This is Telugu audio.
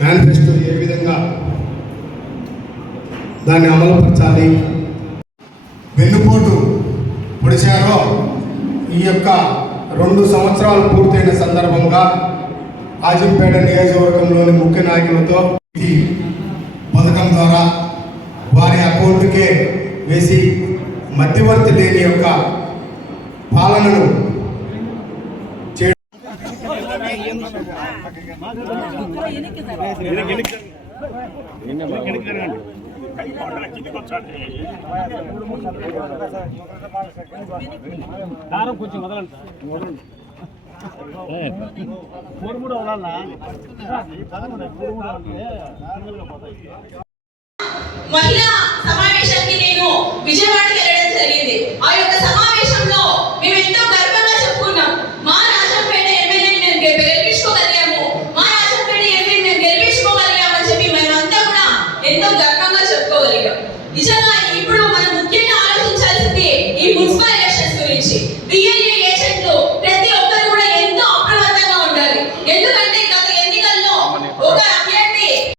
మేనిఫెస్టో ఏ విధంగా దాన్ని అమలుపరచాలి, వెన్నుపోటు పొడిచారో ఈ యొక్క 2 సంవత్సరాలు పూర్తయిన సందర్భంగా ఆజింపేట నియోజకవర్గంలోని ముఖ్య నాయకులతో ఈ పథకం ద్వారా వారి అకౌంట్కే వేసి మధ్యవర్తి లేని యొక్క పాలనను కొంచెం వదలండి మహిళా సమావేశానికి నేను విజయవాడకి వెళ్ళడం జరిగింది. ఆ యొక్క సమావేశంలో మేము ఎంతో గర్వంగా చెప్పుకున్నాం, మా రాజంపేట ఎమ్మెల్యే మేము గెలిపించుకోగలిగాము, మా రాజంపేట ఎంపీ మేము గెలిపించుకోగలిగామని చెప్పి మేమంతా కూడా ఎంతో గర్వంగా చెప్పుకోగలిగాం. నిజంగా ఇప్పుడు మనం ముఖ్యంగా ఆలోచించాల్సింది ఈ మున్సిపల్